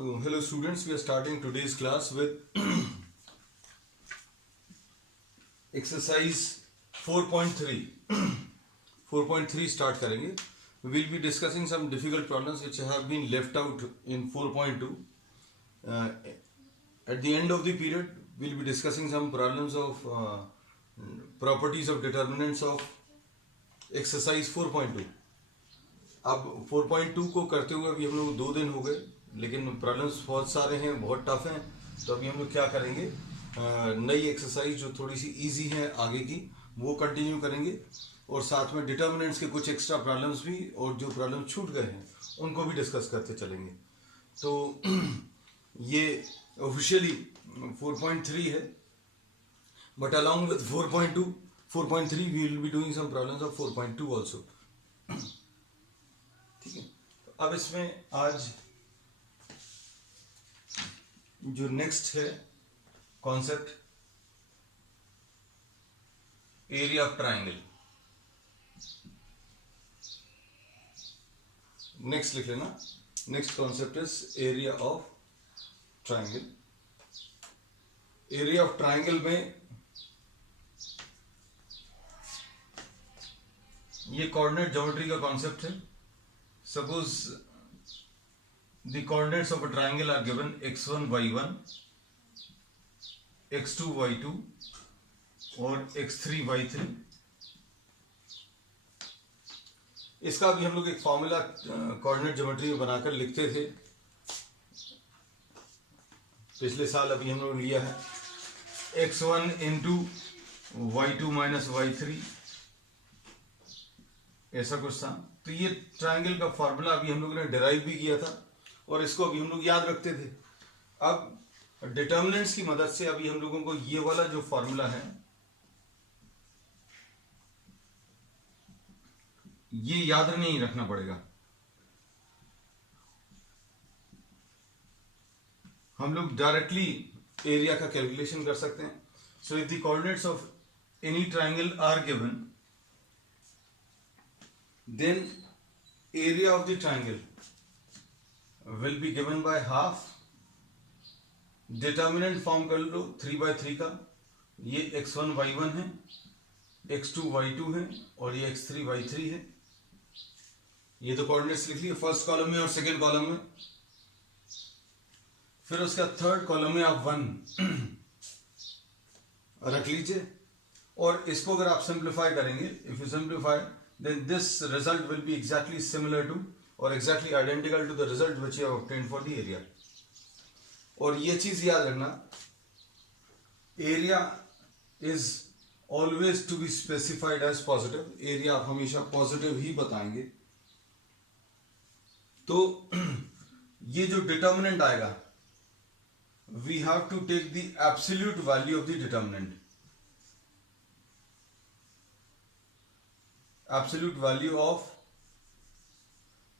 So, hello students, we are starting today's class with exercise 4.3. 4.3 start करेंगे. We will be discussing some difficult problems which have been left out in 4.2. At the end of the period, we will be discussing some problems of properties of determinants of exercise 4.2. अब 4.2 को करते हुए अभी हम लोग 2 दिन हो गए, लेकिन प्रॉब्लम्स बहुत सारे हैं, बहुत टफ हैं. तो अभी हम लोग क्या करेंगे, नई एक्सरसाइज जो थोड़ी सी इजी है आगे की वो कंटिन्यू करेंगे, और साथ में डिटर्मिनेंट्स के कुछ एक्स्ट्रा प्रॉब्लम्स भी और जो प्रॉब्लम छूट गए हैं उनको भी डिस्कस करते चलेंगे. तो ये ऑफिशियली 4.3 है, but along with 4.3 we will be doing some problems of 4.2 also. ठीक है. अब इसमें आज जो नेक्स्ट है concept, area of triangle. Next लिख लेना. Next concept is area of triangle. Area of triangle में ये कोऑर्डिनेट ज्योमेट्री का कॉन्सेप्ट है. Suppose the coordinates of a triangle are given x1 y1, x2 y2 और x3 y3. इसका अभी हम लोग एक फॉर्मूला कोऑर्डिनेट ज्योमेट्री में बनाकर लिखते थे पिछले साल. अभी हम लोग लिया है x1 into y2 minus y3, ऐसा कुछ था. तो ये ट्राइंगल का फॉर्मूला अभी हम लोगों ने डिराइव भी किया था और इसको अभी हम लोग याद रखते थे. अब डिटर्मिनेंट्स की मदद से अभी हम लोगों को ये वाला जो फॉर्मूला है ये याद नहीं रखना पड़ेगा. हम लोग डायरेक्टली एरिया का कैलकुलेशन कर सकते हैं. So if the coordinates of any triangle are given, then area of the triangle will be given by half. determinant form कर लो 3/3 का. ये x1 y1 है, x2 y2 है और ये x3 y3 है. ये तो कोऑर्डिनेट्स लिख लिए फर्स्ट कॉलम में और सेकंड कॉलम में. फिर उसका थर्ड कॉलम में आप 1 रख लीजिए, और इसको अगर आप सिंप्लीफाई करेंगे, if you simplify then this result will be exactly similar to or exactly identical to the result which you have obtained for the area. और ये चीज याद रखना, area is always to be specified as positive. area आप हमेशा positive ही बताएंगे. तो ये जो डिटर्मिनेंट आएगा, we have to take the absolute value of the determinant. Absolute value of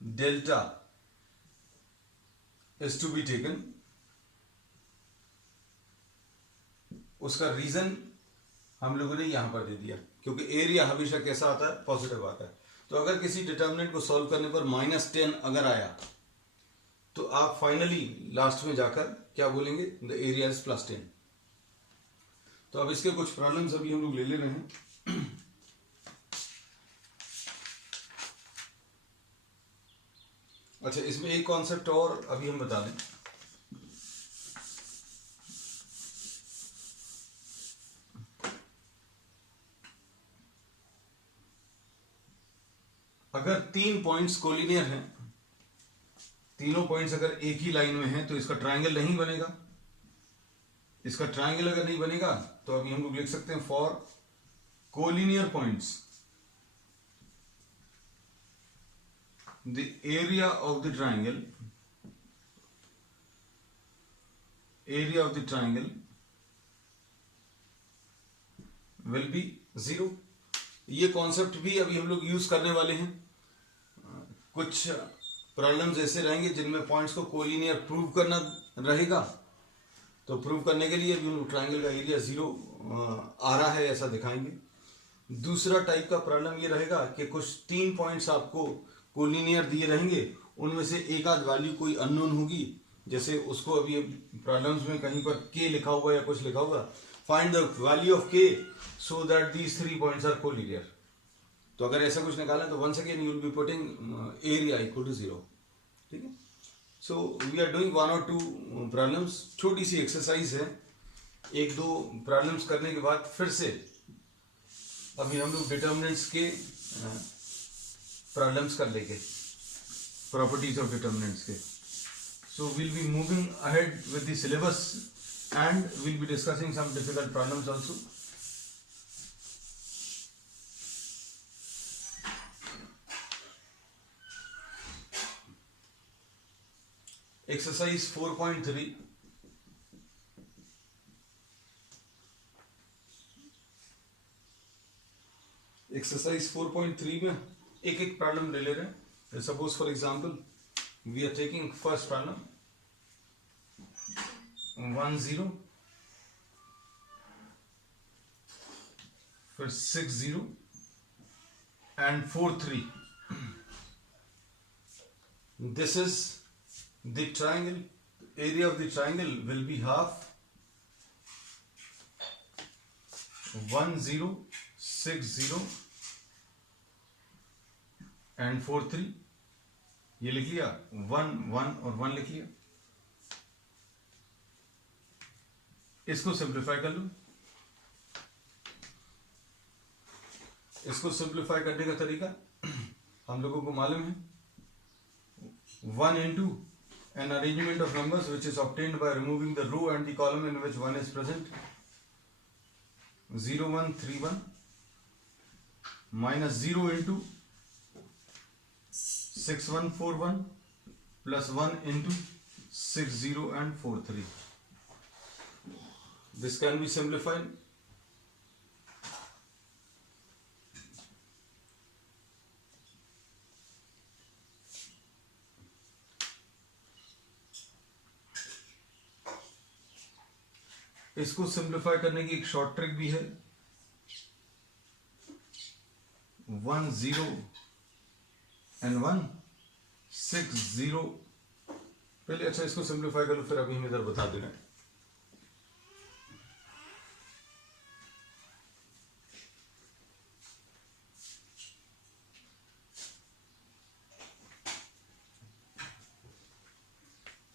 delta is to be taken. उसका रीजन हम लोगों ने यहां पर दे दिया, क्योंकि एरिया हमेशा कैसा आता है, पॉजिटिव आता है. तो अगर किसी डिटर्मिनेंट को सॉल्व करने पर -10 अगर आया तो आप फाइनली लास्ट में जाकर क्या बोलेंगे, द एरिया इज +10. तो अब इसके कुछ प्रॉब्लम्स अभी हम लोग ले रहे हैं. अच्छा, इसमें एक कॉन्सेप्ट और अभी हम बता दें. अगर 3 पॉइंट्स कोलिनियर हैं, तीनों पॉइंट्स अगर एक ही लाइन में हैं, तो इसका ट्रायंगल नहीं बनेगा. इसका ट्रायंगल अगर नहीं बनेगा तो अभी हम लोग लिख सकते हैं for collinear points the area of the triangle will be 0. ये कॉन्सेप्ट भी अभी हम लोग यूज करने वाले हैं. कुछ प्रॉब्लम्स ऐसे रहेंगे जिनमें पॉइंट्स को कोलिनियर प्रूव करना रहेगा. तो प्रूव करने के लिए भी हम लोग ट्राइंगल का एरिया 0 आ रहा है ऐसा दिखाएंगे. दूसरा टाइप का प्रॉब्लम ये रहेगा कि कुछ 3 पॉइंट्स आपको कोलिनियर दिए रहेंगे, उनमें से एक आध वैल्यू कोई अननोन होगी जैसे उसको अभी प्रॉब्लम्स में कहीं पर के लिखा हुआ या कुछ लिखा होगा, find the value of k so that these 3 points are collinear. तो अगर ऐसा कुछ निकाला तो once again you will be putting area equal to 0। ठीक है, सो वी आर डूइंग 1 और 2 प्रॉब्लम्स। छोटी सी एक्सरसाइज है, 1-2 प्रॉब्लम्स करने के बाद फिर से अभी हम लोग डिटर्मिनेंट्स के प्रॉब्लम्स कर लेंगे, प्रॉपर्टीज ऑफ डिटर्मिनेंट्स के। So will be moving ahead with the syllabus and will be discussing some difficult problems also. Exercise 4.3, exercise 4.3 में एक एक प्रॉब्लम ले ले रहे हैं। Suppose for example we are taking first problem 10, फिर 60 एंड 43। This is the triangle, area of the triangle will be half 1, 0, 6, 0 and 4, 3। ये लिख लिया, 1, 1 और 1 लिख लिया। इसको सिंप्लीफाई कर लो। इसको सिंप्लीफाई करने का तरीका हम लोगों को मालूम है, 1 into an arrangement of numbers which is obtained by removing the row and the column in which 1 is present, 0, 1, 3, 1 minus 0 into 6, 1, 4, 1 plus 1 into 6, 0 and 4, 3. This can be simplified. इसको सिंप्लीफाई करने की एक शॉर्ट ट्रिक भी है, 1, 0 and 1, 6, 0। पहले अच्छा इसको simplify कर लो, फिर अभी हम इधर बता देना।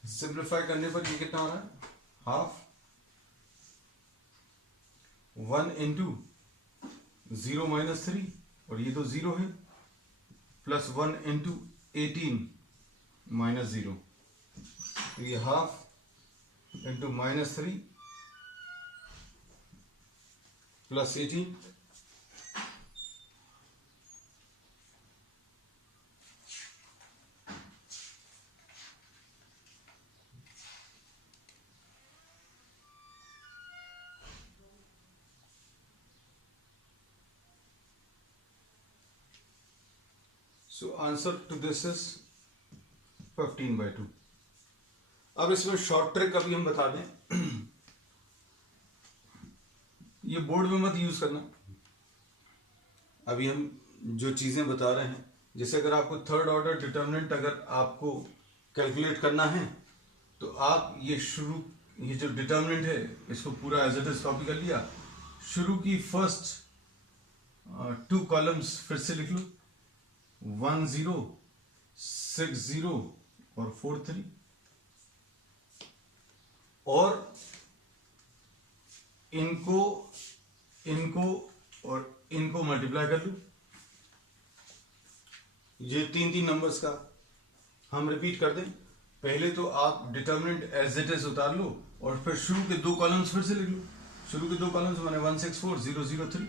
सिंप्लीफाई करने पर ये कितना हो रहा है, हाफ 1 इंटू 0 माइनस 3 और ये तो 0 है, प्लस 1 इंटू 18 माइनस 0, ये half into minus 3 plus 18। So answer to this is 15/2। अब इसमें शॉर्ट ट्रिक अभी हम बता दें, ये बोर्ड में मत यूज करना। अभी हम जो चीजें बता रहे हैं, जैसे अगर आपको थर्ड ऑर्डर डिटर्मिनेंट अगर आपको कैलकुलेट करना है तो आप ये जो डिटर्मिनेंट है इसको पूरा एज इट इज कॉपी कर लिया, शुरू की फर्स्ट 2 कॉलम्स फिर से लिख लो, 1, 0, 6, 0 और 4, 3, और इनको और इनको मल्टीप्लाई कर लो। ये 3 नंबर्स का हम रिपीट कर दें। पहले तो आप डिटर्मिनेंट एज इट इज उतार लो और फिर शुरू के 2 कॉलम्स फिर से लिख लो। शुरू के 2 कॉलम्स माने 1, 6, 4, 0, 0, 3,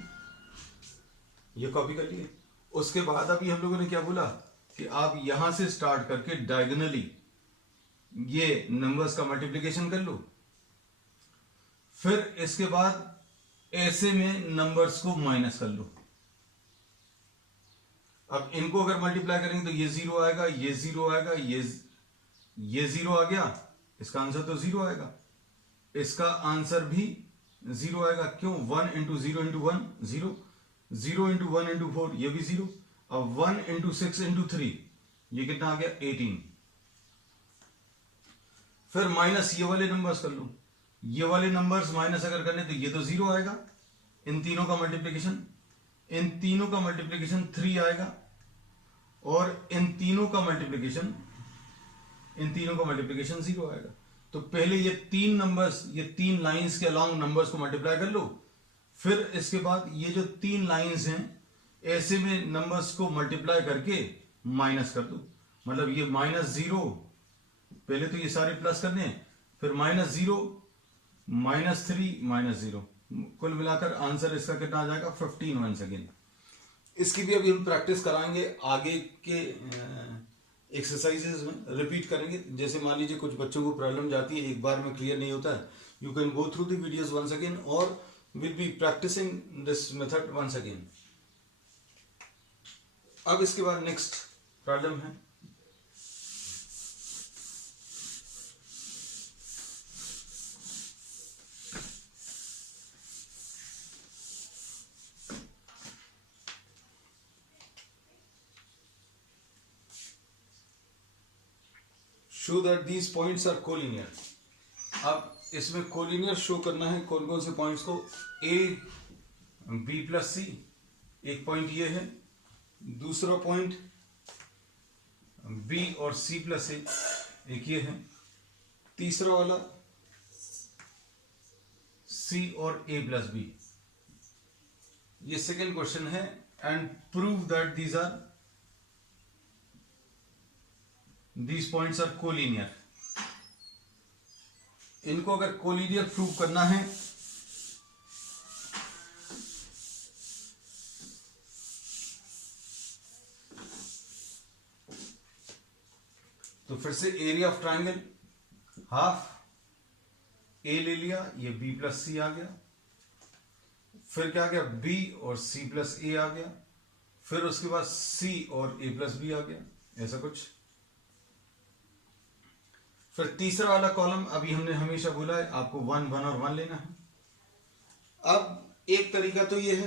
ये कॉपी कर लिए। उसके बाद अभी हम लोगों ने क्या बोला कि आप यहां से स्टार्ट करके डायगोनली ये नंबर्स का मल्टीप्लिकेशन कर लो, फिर इसके बाद ऐसे में नंबर्स को माइनस कर लो। अब इनको अगर मल्टीप्लाई करेंगे तो ये 0 आएगा, ये 0 आएगा, ये 0 आ गया, इसका आंसर तो 0 आएगा, इसका आंसर भी 0 आएगा। क्यों? 1 इंटू 0 इंटू 1 0, 0 इंटू 1 इंटू 4 ये भी 0, अब 1 इंटू 6 इंटू 3 ये कितना आ गया 18। फिर माइनस ये वाले नंबर्स कर लो, ये वाले नंबर्स माइनस अगर करने तो ये तो जीरो आएगा, इन तीनों का मल्टीप्लिकेशन, इन तीनों का मल्टीप्लिकेशन 3 आएगा, और इन तीनों का मल्टीप्लिकेशन, इन तीनों का मल्टीप्लिकेशन 0 आएगा। तो पहले ये तीन नंबर्स, ये तीन लाइंस के अलॉन्ग नंबर्स को मल्टीप्लाई कर लो, फिर इसके बाद ये जो तीन लाइंस हैं ऐसे में नंबर्स को मल्टीप्लाई करके माइनस कर दो। मतलब ये -0, पहले तो ये सारे प्लस करने हैं, फिर -0, -3, -0, कुल मिलाकर आंसर इसका कितना आ जाएगा 15 वंस अगेन। इसकी भी अभी हम प्रैक्टिस कराएंगे आगे के एक्सरसाइजेज में, रिपीट करेंगे। जैसे मान लीजिए कुछ बच्चों को प्रॉब्लम जाती है, एक बार में क्लियर नहीं होता है, you can go through the videos once again और will be practising this method once again. अब इसके बाद नेक्स्ट प्रॉब्लम है show that these points are collinear. अब इसमें कोलिनियर शो करना है कौन कौन से पॉइंट्स को, ए बी प्लस सी, एक पॉइंट ये है, दूसरा पॉइंट बी और सी प्लस ए, एक ये है, तीसरा वाला सी और ए प्लस बी। ये सेकेंड क्वेश्चन है, and prove that these points are collinear। इनको अगर कोलिनियर प्रूव करना है तो फिर से एरिया ऑफ ट्राइंगल हाफ, ए ले लिया, ये बी प्लस सी आ गया, फिर क्या आ गया बी और सी प्लस ए आ गया, फिर उसके बाद सी और ए प्लस बी आ गया, ऐसा कुछ। फिर तीसरा वाला कॉलम, अभी हमने हमेशा बोला है आपको 1 1 और 1 लेना है। अब एक तरीका तो ये है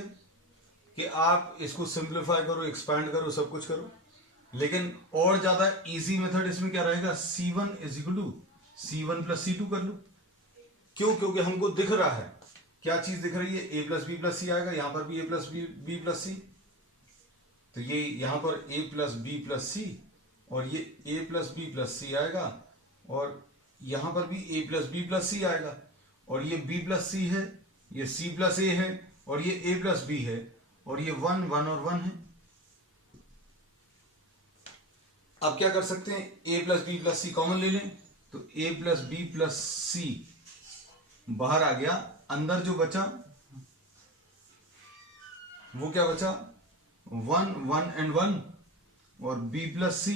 कि आप इसको सिंप्लीफाई करो, एक्सपैंड करो, सब कुछ करो, लेकिन और ज्यादा इजी मेथड इसमें क्या रहेगा, C1 = C1 + C2 कर लो। क्यों? क्योंकि हमको दिख रहा है, क्या चीज दिख रही है, a + b + c आएगा, यहां पर भी a + b + c, तो ये यहां पर a + b + c और ये a + b + c आएगा, और यहां पर भी a + b + c आएगा, और ये b + c है, ये c + a है, और ये a + b है, और ये 1 1 और 1 है। अब क्या कर सकते हैं, a + b + c कॉमन ले लें, तो a + b + c बाहर आ गया, अंदर जो बचा वो क्या बचा, 1 1 and 1, और b + c,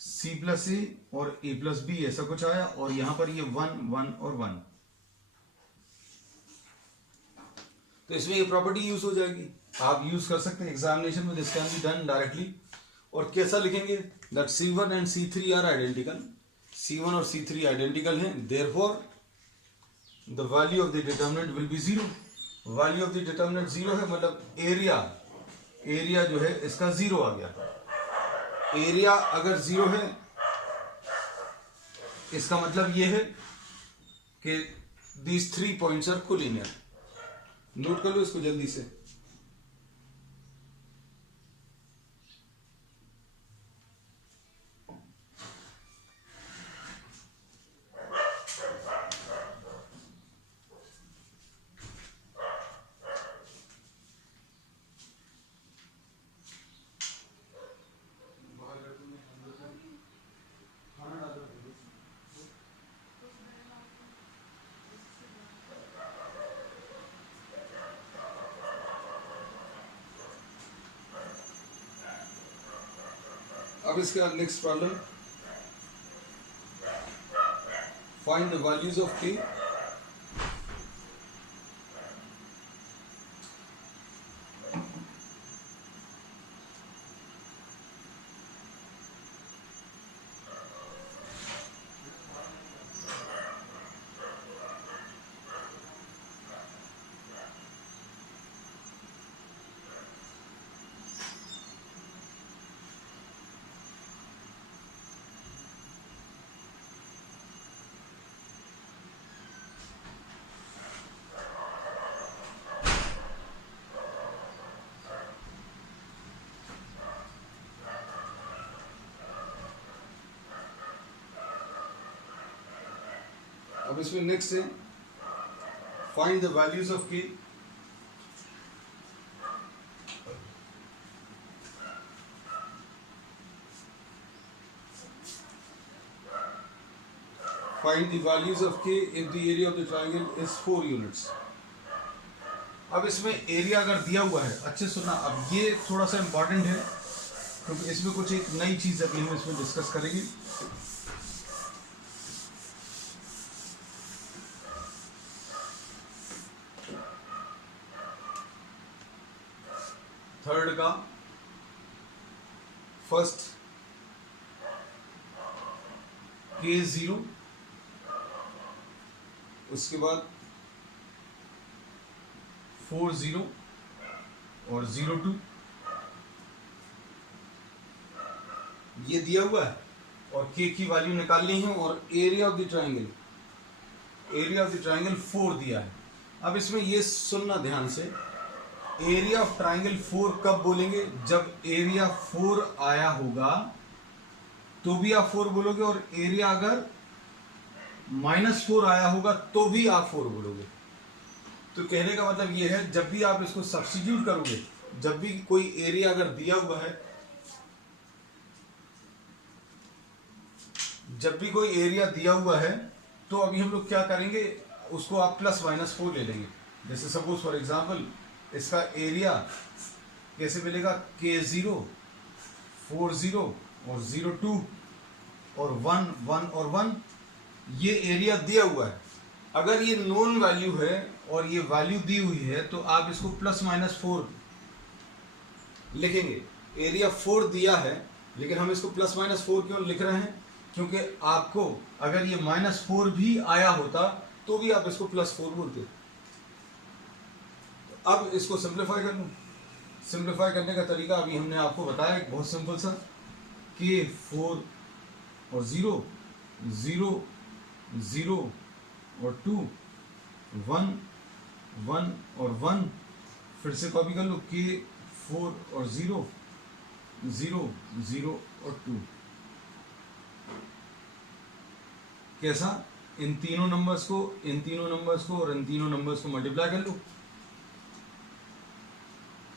c + a और a + b, ऐसा कुछ आया, और यहां पर ये 1 1 और 1। तो इसमें ये प्रॉपर्टी यूज हो जाएगी, आप यूज कर सकते हैं एग्जामिनेशन में, this can be done directly. और कैसा लिखेंगे, that C1 and C3 are identical, C1 और C3 आइडेंटिकल हैं, therefore the value of the determinant will be 0। Value of the determinant 0 है, मतलब एरिया जो है इसका 0 आ गया। एरिया अगर 0 है इसका मतलब ये है कि these 3 points are collinear। Note कर लो इसको जल्दी से। अब इसका next problem, find the values of k। अब इसमें नेक्स्ट है फाइंड द वैल्यूज ऑफ के। Find the values of k if the area of the triangle is 4 units. अब इसमें एरिया अगर दिया हुआ है, अच्छे सुनना, अब ये थोड़ा सा इंपॉर्टेंट है क्योंकि इसमें कुछ एक नई चीज अभी हम इसमें डिस्कस करेंगे। थर्ड का फर्स्ट k 0, उसके बाद 4 0 और 0 2 ये दिया हुआ है और k की वैल्यू निकालनी है और एरिया ऑफ द ट्राइंगल 4 दिया है। अब इसमें ये सुनना ध्यान से, एरिया ऑफ ट्राइंगल 4 कब बोलेंगे? जब एरिया 4 आया होगा तो भी आप 4 बोलोगे, और एरिया अगर -4 आया होगा तो भी आप 4 बोलोगे। तो कहने का मतलब ये है, जब भी आप इसको सब्स्टिट्यूट करोगे, जब भी कोई एरिया अगर दिया हुआ है, जब भी कोई एरिया दिया हुआ है तो अभी हम लोग क्या करेंगे, उसको आप +-4 ले लेंगे। जैसे सपोज फॉर एग्जांपल इसका एरिया कैसे मिलेगा, k0 4 0 और 0 2 और 1 1 और 1, ये एरिया दिया हुआ है। अगर ये नोन वैल्यू है और ये वैल्यू दी हुई है तो आप इसको +-4 लिखेंगे। एरिया 4 दिया है लेकिन हम इसको +-4 क्यों लिख रहे हैं? क्योंकि आपको अगर ये -4 भी आया होता तो भी आप इसको +4 बोलते। तो अब इसको सिंप्लीफाई कर लूं। सिंप्लीफाई करने का तरीका अभी हमने आपको बताया, एक बहुत सिंपल सा, k 4 और 0 0 0 और 2 1 1 और 1, फिर से कॉपी कर लो, k 4 और 0 0 0 और 2। कैसा? इन तीनों नंबर्स को और इन तीनों नंबर्स को मल्टीप्लाई कर लो।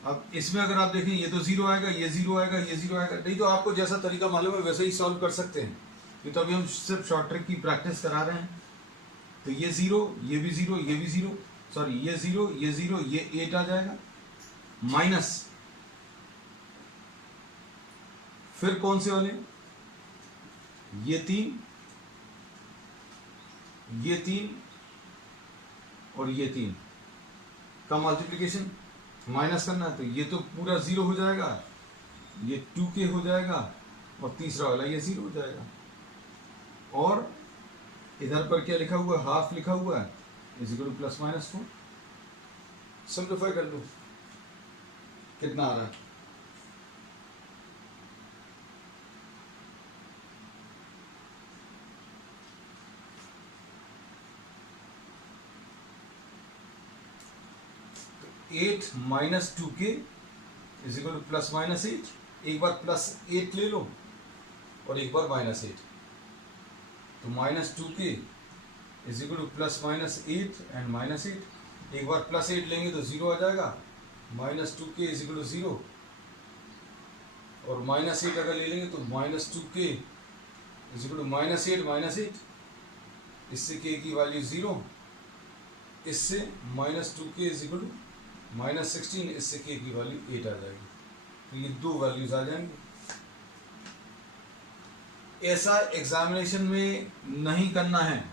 अब इसमें अगर आप देखें, ये तो 0 आएगा, ये 0 आएगा, ये 0 आएगा, नहीं तो आपको जैसा तरीका मालूम है वैसे ही सॉल्व कर सकते हैं। ये तो अभी हम सिर्फ शॉर्ट ट्रिक की प्रैक्टिस करा रहे हैं। तो ये 0, ये भी 0, ये भी 0, सॉरी ये 0, ये 0, ये 8 आ जाएगा, माइनस फिर कौन से वाले, ये 3, ये 3 और ये 3 का मल्टीप्लिकेशन माइनस करना है, तो ये तो पूरा 0 हो जाएगा, ये 2k हो जाएगा और तीसरा वाला ये 0 हो जाएगा। और इधर पर क्या लिखा हुआ है, हाफ लिखा हुआ है, इक्वल टू +-4। सिंप्लीफाई कर लो, कितना आ रहा है, तो 8 - 2k इक्वल टू +-8। एक बार +8 ले लो और एक बार -8, तो -2k इक्वल टू +-8 एंड -8। एक बार +8 लेंगे तो 0 आ जाएगा, -2k इक्वल टू 0, और -8 अगर ले लेंगे तो -2k इक्वल टू -8, इससे k की वैल्यू 0, इससे -2k इक्वल टू -16, इससे k की वैल्यू 8 आ जाएगी। तो ये दो वैल्यूज आ जाएंगे। ऐसा एग्जामिनेशन में नहीं करना है,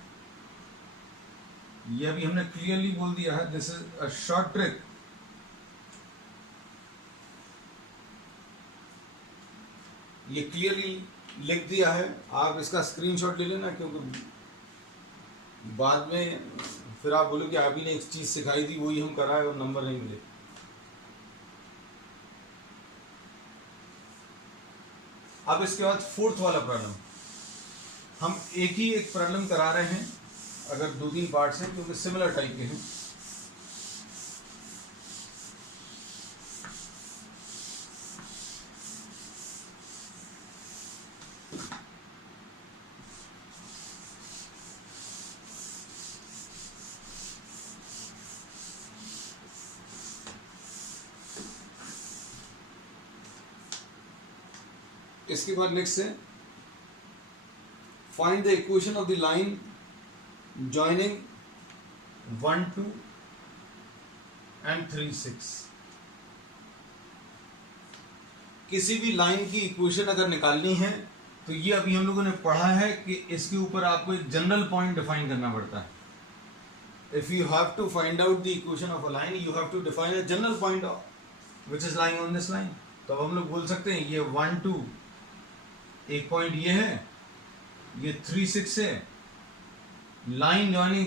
ये अभी हमने क्लियरली बोल दिया है, this is a short trick. ये क्लियरली लिख दिया है, आप इसका स्क्रीनशॉट ले लेना, क्योंकि बाद में फिर आप बोलो कि आप ही ने एक चीज सिखाई थी वही हम कराए और नंबर नहीं मिले। अब इसके बाद फोर्थ वाला प्रॉब्लम, हम एक प्रॉब्लम करा रहे हैं, अगर 2-3 पार्ट्स हैं क्योंकि सिमिलर टाइप के हैं। इसके बाद नेक्स्ट है find the equation of the line joining 1 2 and 3 6। किसी भी लाइन की इक्वेशन अगर निकालनी है तो ये अभी हम लोगों ने पढ़ा है कि इसके ऊपर आपको एक जनरल पॉइंट डिफाइन करना पड़ता है। If you have to find out the equation of a line you have to define a general point which is lying on this line. तो अब हम लोग बोल सकते हैं ये 1 2 एक पॉइंट ये है, ये 3 6 है, line joining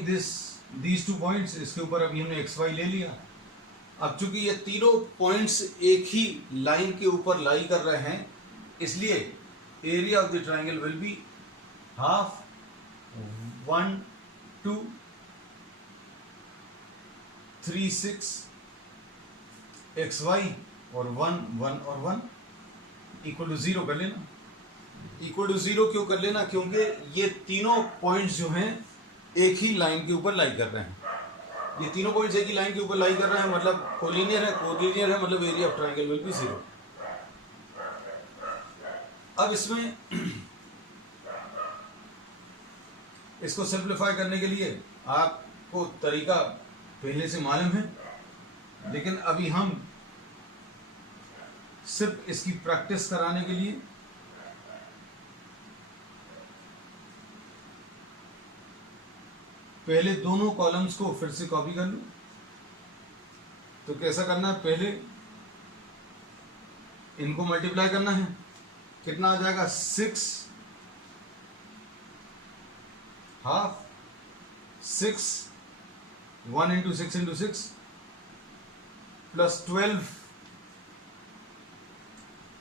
these two points, इसके ऊपर अभी हमने xy ले लिया। अब चूंकि ये तीनों पॉइंट्स एक ही लाइन के ऊपर लाई कर रहे हैं इसलिए area of the triangle will be half 1 2 3 6 xy और 1 1 और 1 इक्वल टू 0 कर लेना। इक्वल टू 0 क्यों कर लेना? क्योंकि ये तीनों पॉइंट्स जो हैं एक ही लाइन के ऊपर लाई कर रहे हैं। ये तीनों पॉइंट्स एक ही लाइन के ऊपर लाई कर रहे हैं मतलब कोलिनियर है मतलब area of triangle will be 0। अब इसमें इसको सिंप्लीफाई करने के लिए आपको तरीका पहले से मालूम है, लेकिन अभी हम सिर्फ इसकी प्रैक्टिस कराने के लिए पहले दोनों कॉलम्स को फिर से कॉपी कर लो। तो कैसा करना है? पहले इनको मल्टीप्लाई करना है, कितना आ जाएगा 6 half 6 1 into 6 into 6 plus 12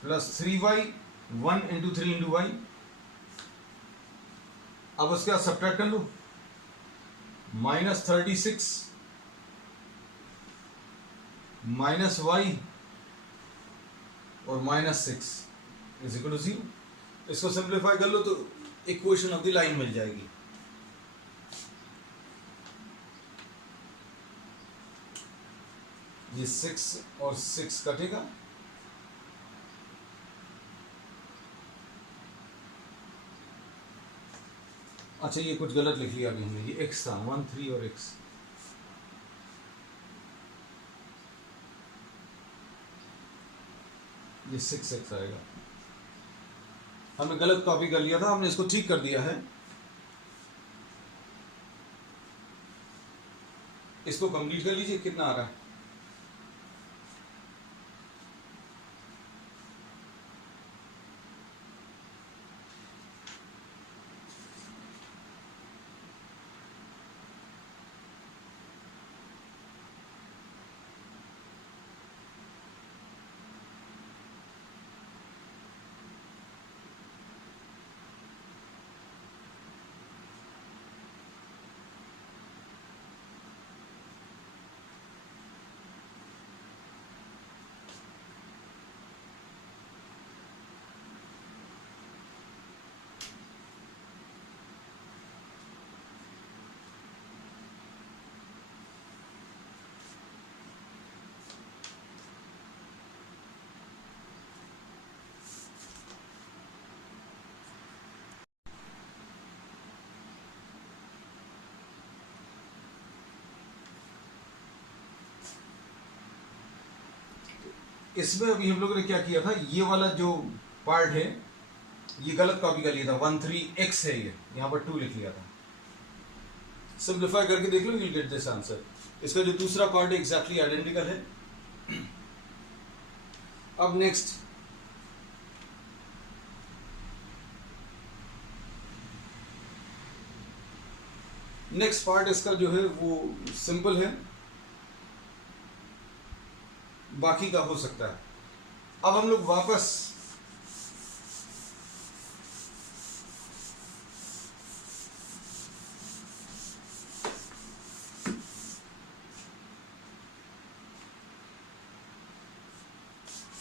plus 3y 1 into 3 into y। अब उसके बाद सब्ट्रैक्ट कर लो, -36 माइनस y और -6 इज इक्वल टू 0। इसको सिंप्लीफाई कर लो तो इक्वेशन ऑफ द लाइन मिल जाएगी। ये 6 और 6 कटेगा, अच्छा ये कुछ गलत लिख लिया अभी हमने, ये x था 1 3 और x, ये 6x आएगा। हमने गलत कॉपी कर लिया था, हमने इसको ठीक कर दिया है। इसको कंप्लीट कर लीजिए, कितना आ रहा है? इसमें अभी हम लोगों ने क्या किया था, ये वाला जो पार्ट है ये गलत कॉपी कर लिया था, 1 3x है, ये यहाँ पर 2 लिख लिया था। सिंप्लीफाई करके देख लो, you will get this answer. इसका जो दूसरा पार्ट है एग्जैक्टली आइडेंटिकल है। अब नेक्स्ट पार्ट इसका जो है वो सिंपल है, बाकी का हो सकता है। अब हम लोग वापस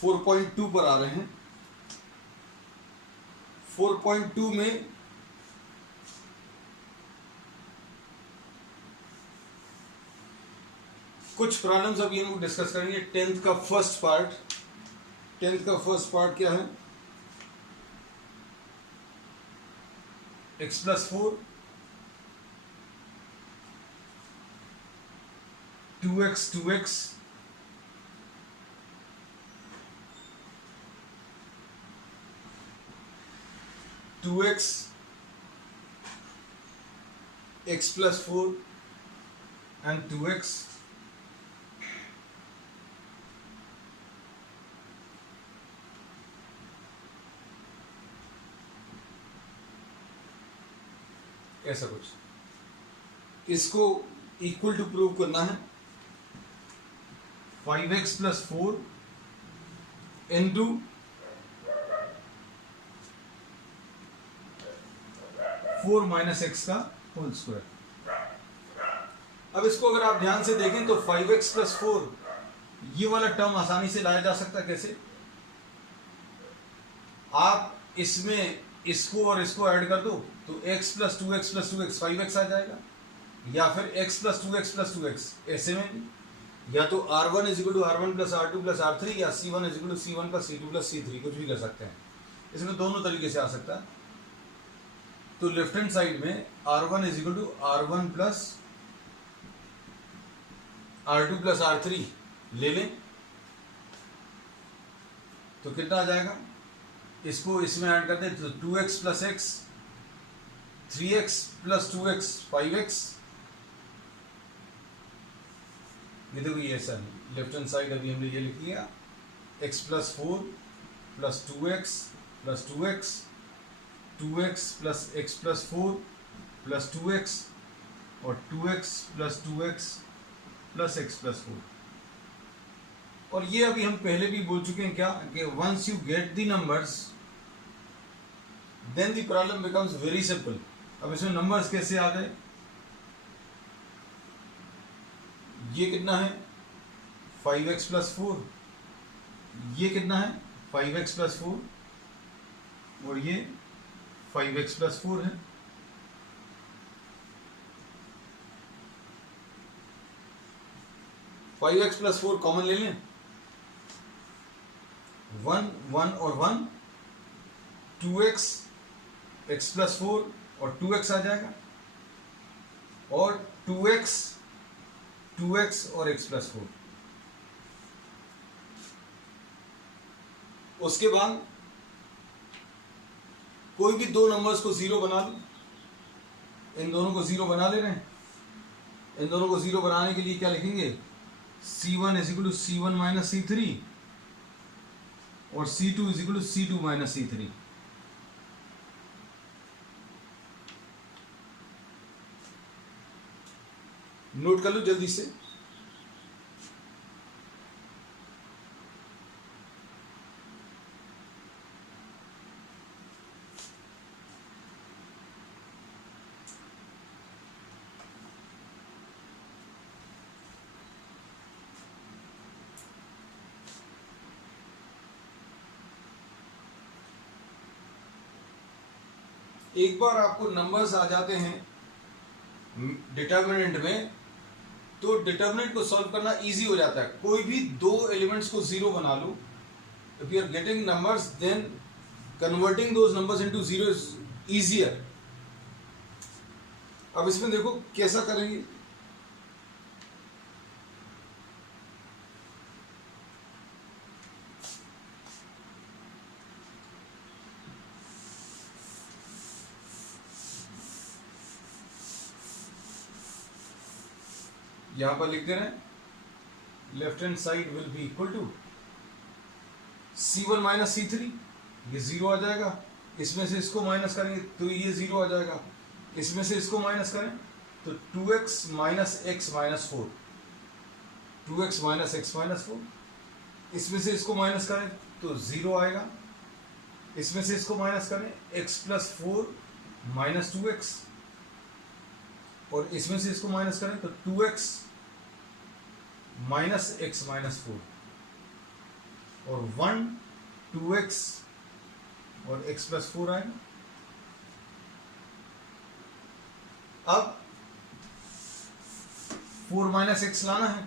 (4.2) पर आ रहे हैं। 4.2 में कुछ प्रॉब्लम्स अभी हम लोग डिस्कस करेंगे। 10th का फर्स्ट पार्ट क्या है? x plus 4 2x 2x 2x x plus 4 and 2x ऐसा कुछ। इसको इक्वल टू प्रूव करना है 5x plus 4 into 4 minus x का होल स्क्वायर। अब इसको अगर आप ध्यान से देखें तो 5x प्लस 4 ये वाला टर्म आसानी से लाया जा सकता है। कैसे? आप इसमें इसको और इसको ऐड कर दो तो x plus 2x plus 2x 5x आ जाएगा, या फिर x plus 2x plus 2x। ऐसे में भी या तो r1 is equal to r1 plus r2 plus r3 या c1 is equal to c1 plus c2 plus c3, कुछ भी कर सकते हैं। इसमें दोनों तरीके से आ सकता है। तो लेफ्ट हैंड साइड में r1 is equal to r1 plus r2 plus r3 ले लें तो कितना आ जाएगा? इसको इसमें ऐड कर दें तो 2x plus x 3x plus 2x 5x। ये देखो ये ऐसा है। लेफ्ट हैंड साइड अभी हमने ये लिख लिया x plus 4 plus 2x plus 2x 2x plus x plus 4 plus 2x और 2x plus 2x plus x plus 4। और ये अभी हम पहले भी बोल चुके हैं क्या कि once you get the numbers then the problem becomes very simple. अब इसमें नंबर्स कैसे आ गए? ये कितना है 5x प्लस 4, ये कितना है 5x प्लस 4 और ये 5x प्लस 4 है। फाइव एक्स प्लस 4 कॉमन ले लें, 1 1 और 1 2x x प्लस 4 और 2x आ जाएगा और 2x 2x और x प्लस 4। उसके बाद कोई भी दो नंबर्स को जीरो बना लो। इन दोनों को जीरो बना ले रहे हैं। इन दोनों को जीरो बनाने के लिए क्या लिखेंगे? c1 is equal to c1 minus c3 और c2 is equal to c2 minus c3। Note कर लो जल्दी से। एक बार आपको नंबर्स आ जाते हैं डिटर्मिनेंट में तो डिटर्मिनेंट को सॉल्व करना इजी हो जाता है। कोई भी दो एलिमेंट्स को जीरो बना लो। If you are getting numbers then converting those numbers into zero is easier. अब इसमें देखो कैसा करेंगे। यहां पर लिख दे रहे हैं left hand side will be equal to c1 minus c3, ये जीरो आ जाएगा। इसमें से इसको माइनस करेंगे तो ये जीरो आ जाएगा। इसमें से इसको माइनस करें तो 2x minus x minus 4, 2x minus x minus 4। इसमें से इसको माइनस करें तो जीरो आएगा। इसमें से इसको माइनस करें x प्लस 4 माइनस 2x और इसमें से इसको माइनस करें तो 2x माइनस x माइनस 4 और 1 2x और x प्लस 4 आएगा। अब 4 माइनस एक्स लाना है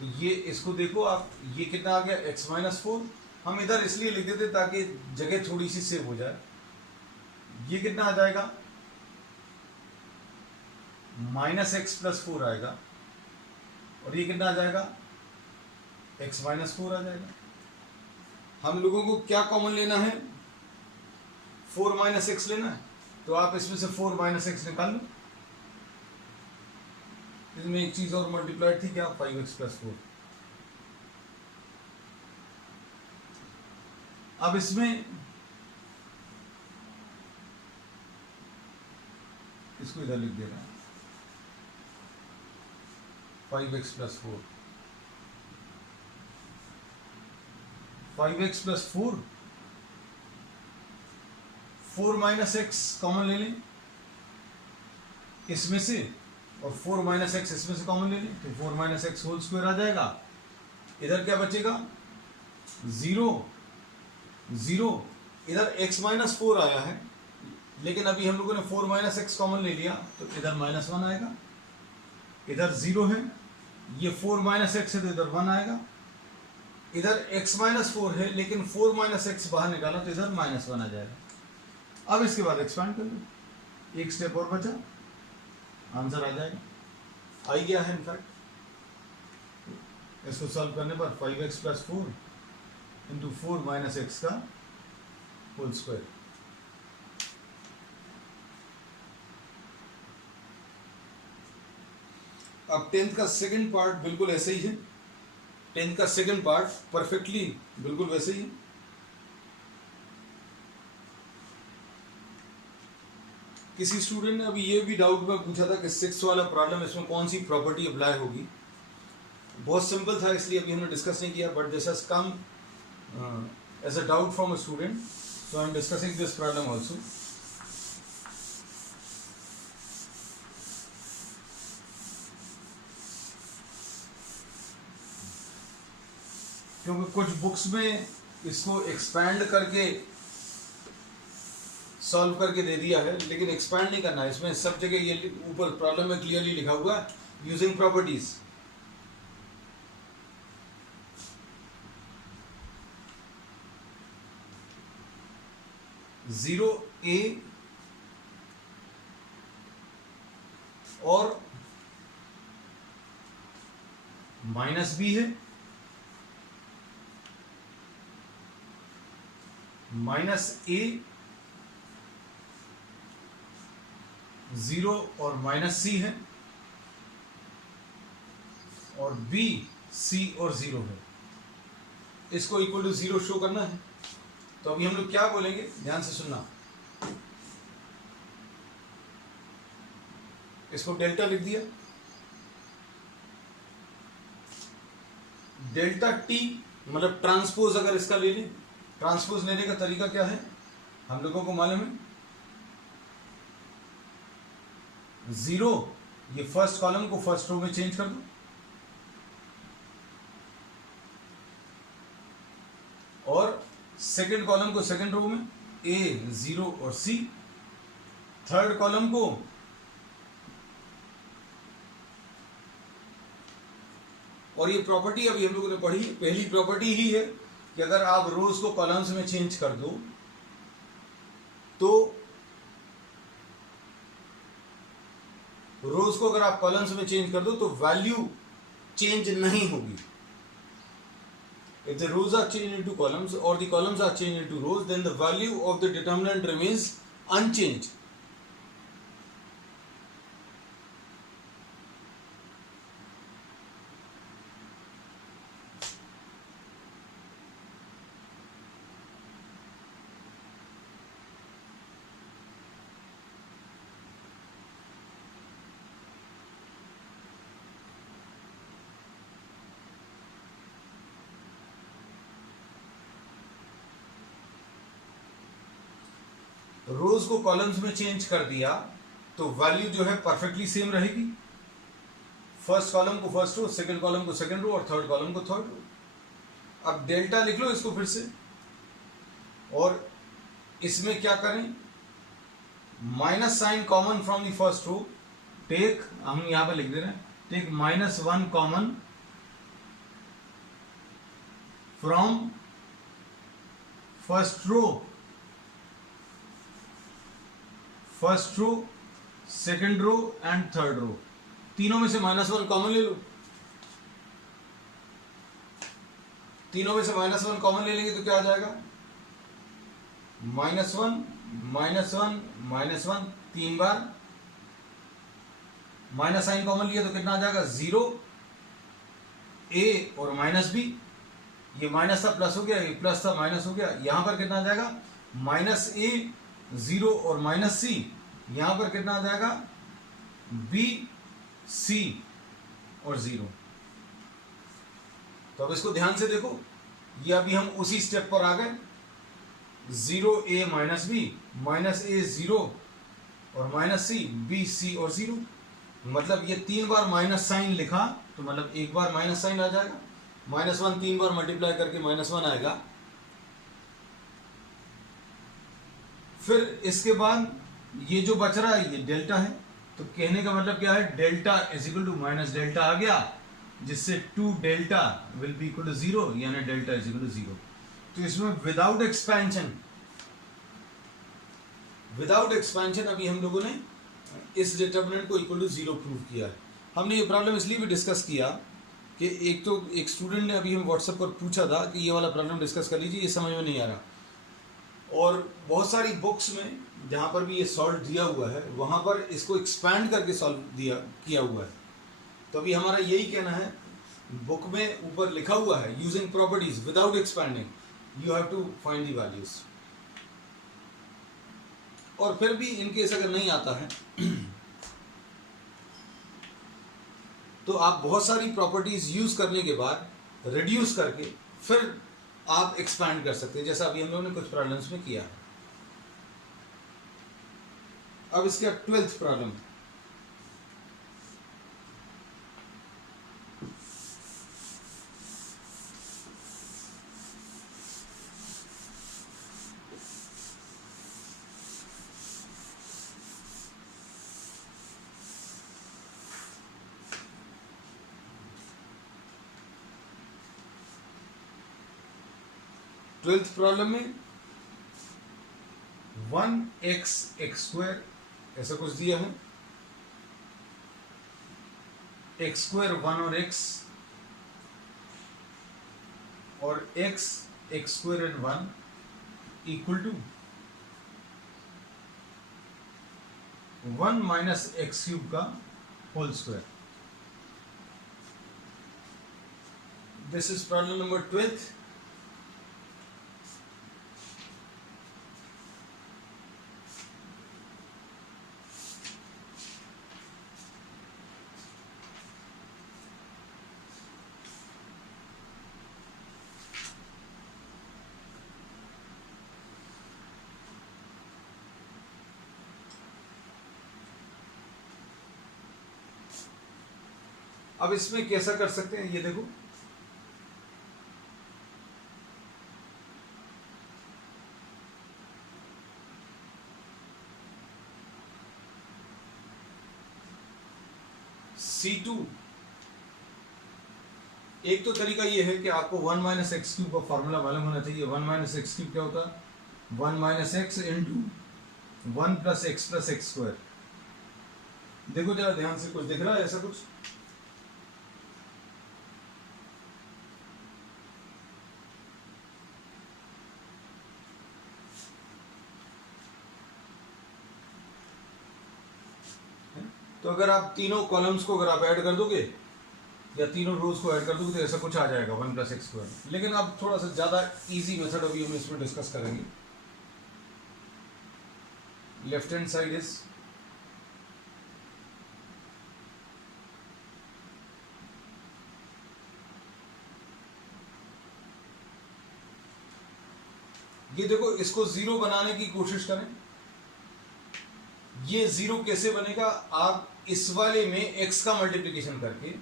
तो ये इसको देखो आप, ये कितना आ गया x माइनस 4। हम इधर इसलिए लिख देते ताकि जगह थोड़ी सी सेव हो जाए। ये कितना आ जाएगा, -x+4 आएगा, और ये कितना आ जाएगा, x-4 आ जाएगा। हम लोगों को क्या कॉमन लेना है, 4 - x लेना है, तो आप इसमें से 4 - x निकाल लो। इसमें एक चीज और मल्टीप्लाइड थी क्या, 5x+4। अब इसमें इसको इधर लिख देना, 5x+4, 5x+4, 4 - x कॉमन ले लें इसमें से, और 4 - x इसमें से कॉमन ले लें, तो 4 - x होल स्क्वायर आ जाएगा। इधर क्या बचेगा, 0 0, इधर x-4 आया है, लेकिन अभी हम लोगों ने 4 - x कॉमन ले लिया, तो इधर -1 आएगा। इधर 0 है, ये 4 - x है, तो इधर 1 आएगा। इधर x-4 है, लेकिन 4 - x बाहर निकाला, तो इधर -1 आ जाएगा। अब इसके बाद एक्सपांड कर लो, एक स्टेप और बचा, आंसर आ जाएगा, आ ही गया है इनफैक्ट। इसको सॉल्व करने पर 5x+4 इंटू 4 - x का होल स्क्वायर। अब 10th का सेकंड पार्ट बिल्कुल ऐसे ही है, 10th का सेकंड पार्ट परफेक्टली बिल्कुल वैसे ही है। किसी स्टूडेंट ने अभी ये भी डाउट में पूछा था कि 6th वाला प्रॉब्लम, इसमें कौन सी प्रॉपर्टी अप्लाई होगी। बहुत सिंपल था, इसलिए अभी हमने डिस्कस नहीं किया, but this has come as a doubt from a student, so I am discussing this problem also. क्योंकि कुछ बुक्स में इसको एक्सपैंड करके सॉल्व करके दे दिया है, लेकिन एक्सपैंड नहीं करना है इसमें, सब जगह ये ऊपर प्रॉब्लम में क्लियरली लिखा हुआ है, यूजिंग प्रॉपर्टीज। (0a) और -b है, -a 0 और -c है, और b c और 0 है। इसको इक्वल टू 0 शो करना है, तो अभी हम लोग क्या बोलेंगे, ध्यान से सुनना। इसको डेल्टा लिख दिया, डेल्टा टी मतलब ट्रांसपोज अगर इसका ले लें, ट्रांसपोज लेने का तरीका क्या है हम लोगों को मालूम है, 0 ये फर्स्ट कॉलम को फर्स्ट रो में चेंज कर दो, और सेकंड कॉलम को सेकंड रो में, A 0 और C, थर्ड कॉलम को और ये प्रॉपर्टी अभी हम लोगों ने पढ़ी, पहली प्रॉपर्टी ही है कि अगर आप रोज को कॉलम्स में चेंज कर दो तो रोज को अगर आप कॉलम्स में चेंज कर दो तो वैल्यू चेंज नहीं होगी। If the rows are changed into columns or the columns are changed into rows, then the value of the determinant remains unchanged. रोज को कॉलम्स में चेंज कर दिया तो वैल्यू जो है परफेक्टली सेम रहेगी, फर्स्ट कॉलम को फर्स्ट रो, सेकंड कॉलम को सेकंड रो और थर्ड कॉलम को थर्ड रो। अब डेल्टा लिख लो इसको फिर से, और इसमें क्या करें, minus sign common from the first row, take, हम यहां पर लिख दे रहे हैं, take -1 common from first row first row, second row and third row, तीनों में से -1 कॉमन ले लो। तीनों में से -1 कॉमन ले लेंगे तो क्या आ जाएगा, -1 -1 -1, 3 बार माइनस साइन कॉमन लिया तो कितना आ जाएगा, 0 a और -b, ये माइनस था प्लस हो गया, ये प्लस था माइनस हो गया, यहां पर कितना आ जाएगा, -a 0 और -c, यहां पर कितना आ जाएगा, b c और 0। तो अब इसको ध्यान से देखो, ये अभी हम उसी स्टेप पर आ गए, 0a -b, -a 0 और -c, b c और 0। मतलब ये 3 बार माइनस साइन लिखा तो मतलब एक बार माइनस साइन आ जाएगा, -1 3 बार मल्टीप्लाई करके -1 आएगा। फिर इसके बाद ये जो बच रहा है ये डेल्टा है, तो कहने का मतलब क्या है, delta is equal to minus delta आ गया, जिससे 2 delta will be equal to 0, यानी डेल्टा इज इक्वल टू 0। तो इसमें विदाउट एक्सपेंशन अभी हम लोगों ने इस डिटरमिनेंट को इक्वल टू 0 प्रूव किया है। हमने ये प्रॉब्लम इसलिए भी डिस्कस किया कि एक स्टूडेंट ने अभी हम व्हाट्सएप पर पूछा था कि ये वाला प्रॉब्लम डिस्कस कर लीजिए, ये समझ में नहीं आ रहा, और बहुत सारी बुक्स में जहाँ पर भी ये सॉल्व दिया हुआ है वहाँ पर इसको एक्सपैंड करके सॉल्व किया हुआ है। तो अभी हमारा यही कहना है, बुक में ऊपर लिखा हुआ है using properties without expanding you have to find the values. और फिर भी इनकेस अगर नहीं आता है तो आप बहुत सारी प्रॉपर्टीज यूज करने के बाद रिड्यूस करके फिर आप एक्सपैंड कर सकते हैं, जैसा अभी हम लोगों ने कुछ प्रॉब्लम्स में किया है। अब इसका 12th प्रॉब्लम, ट्वेल्थ प्रॉब्लम में 1x x² ऐसा कुछ दिया है, x² 1 और x, और x x² and 1 equal to 1 minus x³ का whole square. This is problem number 12th। अब इसमें कैसा कर सकते हैं, ये देखो, C2, एक तो तरीका ये है कि आपको 1 माइनस x³ का फॉर्मूला मालूम होना चाहिए। 1 माइनस x³ क्या होता है, 1 minus x into 1 plus x plus x²। देखो जरा ध्यान से, कुछ दिख रहा है ऐसा कुछ? तो अगर आप तीनों कॉलम्स को अगर आप ऐड कर दोगे या तीनों रोज को ऐड कर दोगे तो ऐसा कुछ आ जाएगा 1 प्लस x²। लेकिन अब थोड़ा सा ज़्यादा इजी मेथड अभी हम इसमें डिस्कस करेंगे। लेफ्ट हैंड साइड इज ये देखो, इसको 0 बनाने की कोशिश करें। ये 0 कैसे बनेगा, आप इस वाले में x का मल्टीप्लिकेशन करके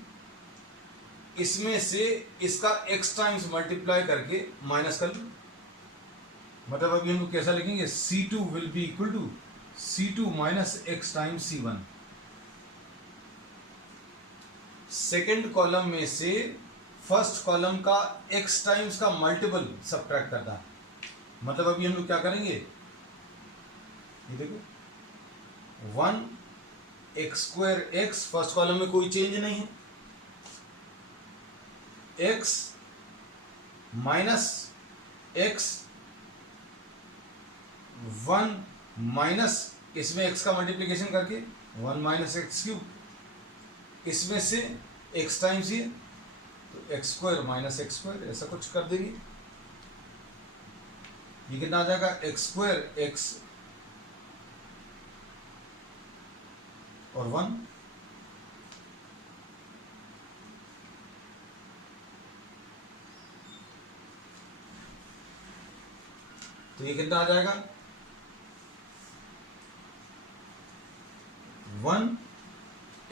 इसमें से इसका x टाइम्स मल्टीप्लाई करके माइनस कर लो। मतलब अभी हम लोग कैसा लिखेंगे, C2 will be equal to C2 minus x times C1। Second column में से फर्स्ट कॉलम का x टाइम्स का मल्टीपल सब्ट्रैक्ट करना है। मतलब अभी हम लोग क्या करेंगे, ये देखो, 1 x square x, first column में कोई चेंज नहीं है, एक्स माइनस एक्स 1 माइनस, इसमें एक्स का मल्टीप्लीकेशन करके 1 माइनस एक्स क्यूब, इसमें से एक्स टाइम्स ये तो x square minus x square, ऐसा कुछ कर देंगे। ये कितना आ जाएगा, एक्स स्क्वायर एक्स और 1, तो ये कितना आ जाएगा, 1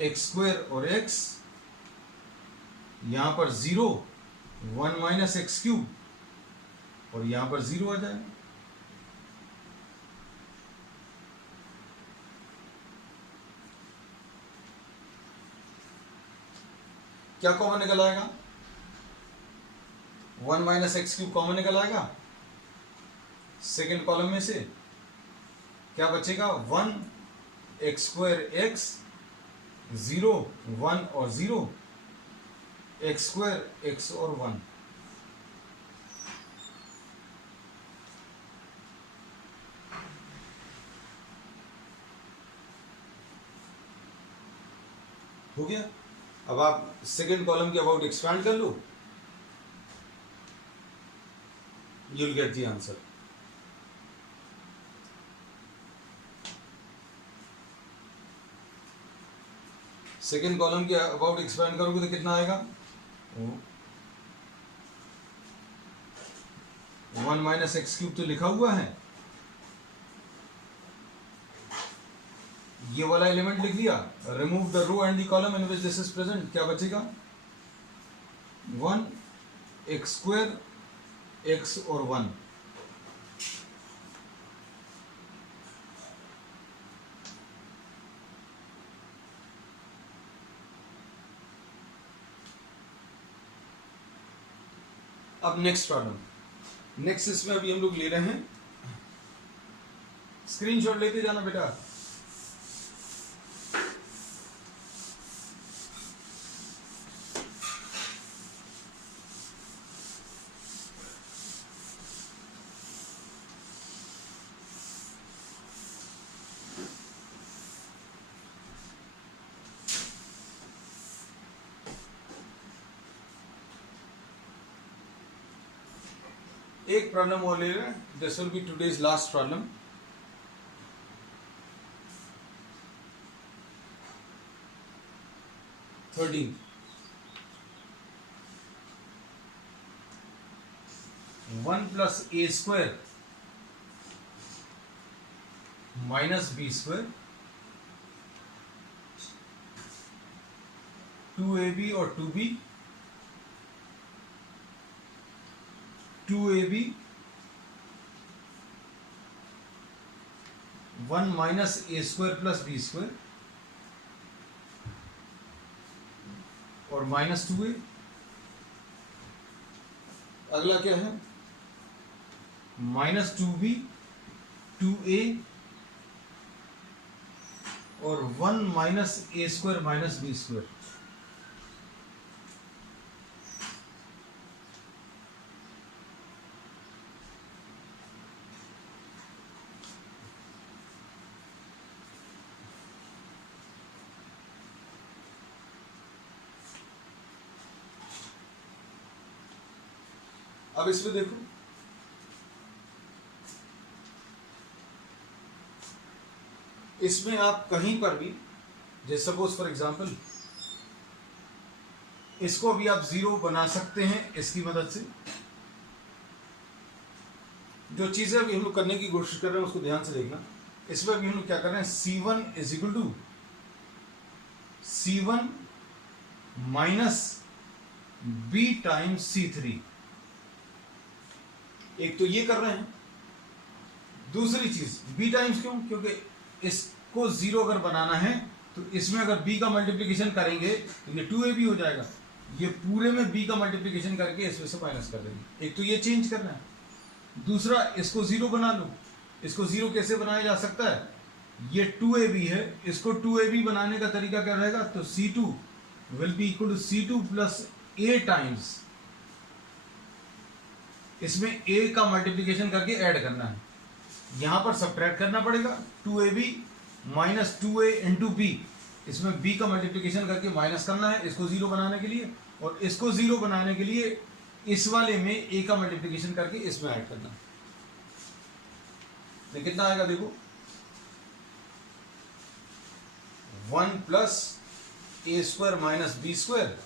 एक्स स्क्वायर और एक्स, यहां पर 0 1 माइनस एक्स क्यूब और यहां पर 0 आ जाएगा। क्या कॉमन निकल आएगा, 1 माइनस एक्स क्यूब कॉमन निकल आएगा सेकेंड कॉलम में से, क्या बचेगा 1 एक्स स्क्वायर एक्स, 0 1 और 0, एक्स स्क्वायर एक्स और 1। हो गया। अब आप सेकेंड कॉलम के अबाउट एक्सपैंड कर लो, you'll get the answer। Second column के अबाउट एक्सपैंड करोगे तो कितना आएगा, 1 माइनस एक्स क्यूब तो लिखा हुआ है, ये वाला एलिमेंट लिख लिया, remove the row and the column in which this is present, क्या बचेगा 1 एक्स स्क्वायर एक्स और 1। अब नेक्स्ट प्रॉब्लम, नेक्स्ट इसमें अभी हम लोग ले रहे हैं, स्क्रीनशॉट लेते जाना बेटा। एक प्रॉब्लम और ले रहे हैं, this will be today's last problem. Thirteen, 1 plus a square minus b square, 2ab और 2b, 2ab 1 minus a square plus b square और माइनस 2a। अगला क्या है, माइनस 2b 2a और 1 minus a square minus b square. अब इसमें देखो, इसमें आप कहीं पर भी, जैसे सपोज फॉर एग्जांपल, इसको भी आप 0 बना सकते हैं इसकी मदद से। जो चीजें अभी हम लोग करने की कोशिश कर रहे हैं उसको ध्यान से देखना। इसमें अभी हम लोग क्या कर रहे हैं, C1 is equal to C1 minus B times C3। एक तो ये कर रहे हैं, दूसरी चीज b टाइम्स क्यों, क्योंकि इसको 0 अगर बनाना है तो इसमें अगर b का मल्टीप्लिकेशन करेंगे तो ये 2ab हो जाएगा, ये पूरे में b का मल्टीप्लिकेशन करके इसमें से माइनस कर देंगे। एक तो ये चेंज करना है, दूसरा इसको 0 बना लो। इसको 0 कैसे बनाया जा सकता है, ये 2ab है, इसको 2ab बनाने का तरीका क्या रहेगा, तो C2 will be equal to C2 plus a times, इसमें a का मल्टीप्लीकेशन करके ऐड करना है, यहां पर सब्ट्रैक्ट करना पड़ेगा 2ab minus 2a into b, इसमें b का मल्टीप्लीकेशन करके माइनस करना है इसको जीरो बनाने के लिए, और इसको जीरो बनाने के लिए इस वाले में a का मल्टीप्लीकेशन करके इसमें ऐड करना है। तो कितना आएगा देखो, 1 plus a square minus b square,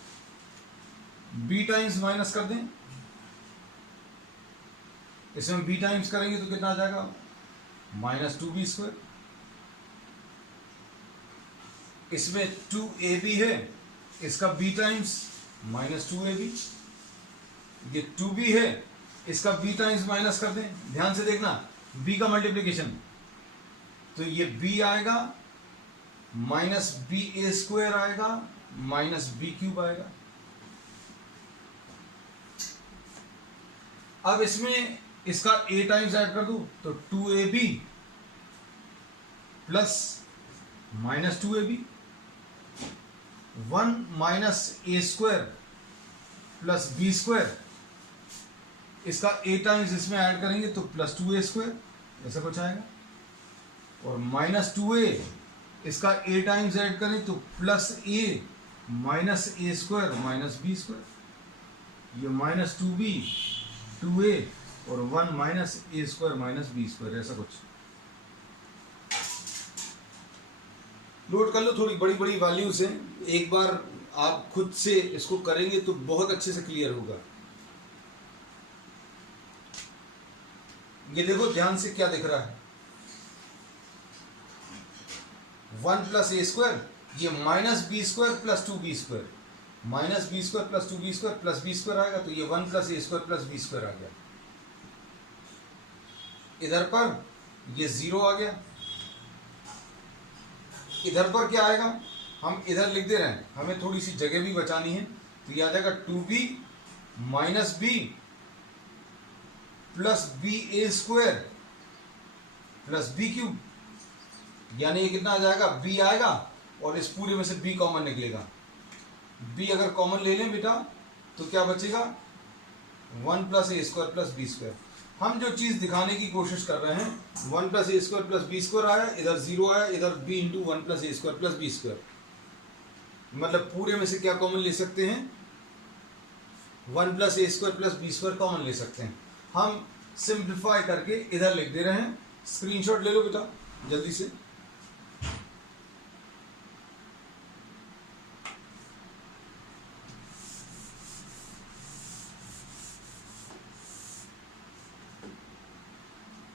b times minus कर दें, इसमें बी टाइम्स करेंगे तो कितना आ जाएगा, माइनस 2b स्क्वायर, इसमें 2ab है, इसका b टाइम्स माइनस 2ab, ये 2b है, इसका b टाइम्स माइनस कर दें, ध्यान से देखना b का मल्टीप्लीकेशन, तो ये b आएगा माइनस बी ए स्क्वायर आएगा माइनस बी क्यूब आएगा। अब इसमें इसका a टाइम्स ऐड कर दूं तो 2ab plus minus 2ab, 1 minus a square plus b square, इसका a टाइम्स इसमें ऐड करेंगे तो प्लस 2a स्क्वायर, ऐसा कुछ आएगा, और माइनस 2a, इसका a टाइम्स ऐड करें तो plus a minus a square minus b square, ये माइनस 2b 2a और 1 minus a square minus b square, ऐसा कुछ। नोट कर लो, थोड़ी बड़ी बड़ी वैल्यूज हैं, एक बार आप खुद से इसको करेंगे तो बहुत अच्छे से क्लियर होगा। ये देखो ध्यान से क्या दिख रहा है, 1 प्लस ए स्क्वायर, ये minus b square plus 2b square, minus b square plus 2b square plus b square आएगा, तो ये 1 plus a square plus b square आ गया। इधर पर ये 0 आ गया, इधर पर क्या आएगा, हम इधर लिख दे रहे हैं, हमें थोड़ी सी जगह भी बचानी है, तो ये आ जाएगा 2b minus b plus b a square plus b cube, यानी ये कितना आ जाएगा, b आएगा और इस पूरे में से b कॉमन निकलेगा। b अगर कॉमन ले लें बेटा तो क्या बचेगा, 1 plus a square plus b square. हम जो चीज दिखाने की कोशिश कर रहे हैं, 1 plus a square plus b square आया, इधर 0 आया, इधर b into 1 plus a square plus b square, मतलब पूरे में से क्या कॉमन ले सकते हैं, 1 plus a square plus b square common ले सकते हैं। हम सिंप्लीफाई करके इधर लिख दे रहे हैं, स्क्रीनशॉट ले लो बेटा जल्दी से।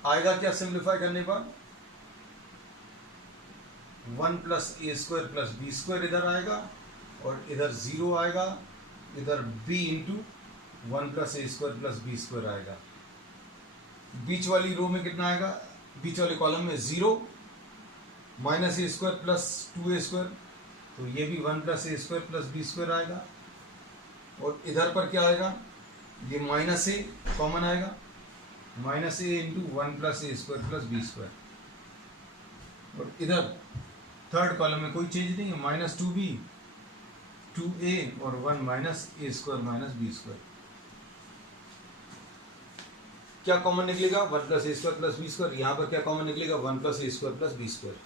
आएगा क्या सिंप्लीफाई करने पर, 1 plus a square plus b square इधर आएगा और इधर 0 आएगा, इधर b into 1 plus a square plus b square आएगा। बीच वाली रो में कितना आएगा, बीच वाले कॉलम में 0 minus a square plus 2a square, तो ये भी 1 plus a square plus b square आएगा, और इधर पर क्या आएगा, ये माइनस ए कॉमन आएगा, minus A into 1 plus a square plus b square, और इधर थर्ड कॉलम में कोई चेंज नहीं है, माइनस 2b 2a और 1 minus a square minus b square. क्या कॉमन निकलेगा, 1 plus a square plus b square, यहां पर क्या कॉमन निकलेगा, 1 plus a square plus b square.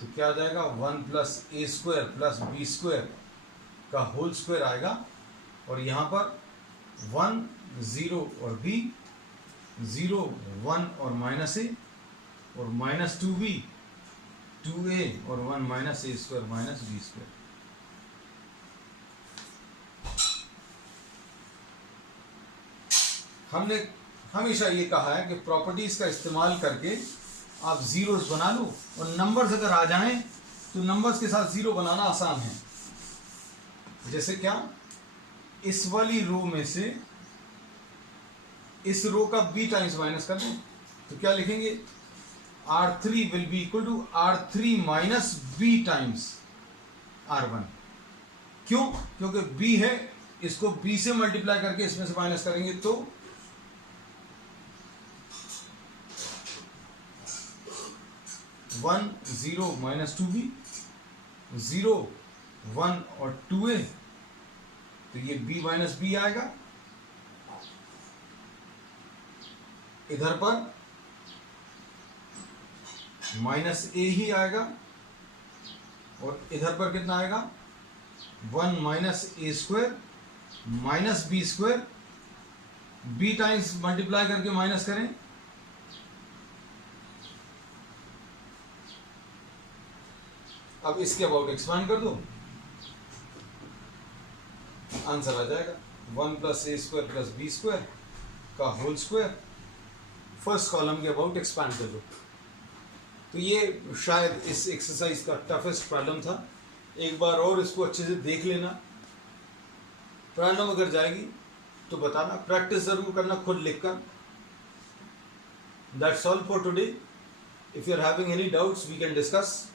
तो क्या आ जाएगा, 1 plus a square plus b square का होल स्क्वायर आएगा, और यहां पर 1 0 और b 0 1 और माइनस ए, और माइनस 2b 2a और 1 minus a square minus b square. हमने हमेशा ये कहा है कि प्रॉपर्टीज का इस्तेमाल करके आप जीरोस बना लो, और नंबर्स अगर आ जाएं तो नंबर्स के साथ जीरो बनाना आसान है। जैसे क्या, इस वाली रो में से इस रो का b टाइम्स माइनस कर दें, तो क्या लिखेंगे, R3 will be equal to R3 minus b times R1। क्यों, क्योंकि b है इसको b से मल्टीप्लाई करके इसमें से माइनस करेंगे तो 1 0 माइनस 2b 0 1 और 2a, तो ये b माइनस बी आएगा। इधर पर माइनस ए ही आएगा और इधर पर कितना आएगा 1 minus a square minus b square, b times multiply करके माइनस करें अब इसके अबाउट एक्सपांड कर दो, आंसर आ जाएगा 1 plus a square plus b square का होल स्क्वायर। फर्स्ट कॉलम के अबाउट एक्सपांड कर दो। तो ये शायद इस एक्सरसाइज का टफेस्ट प्रॉब्लम था। एक बार और इसको अच्छे से देख लेना, प्रॉब्लम अगर जाएगी तो बताना, प्रैक्टिस जरूर करना खुद लिखकर। That's all for today. If you are having any doubts we can discuss.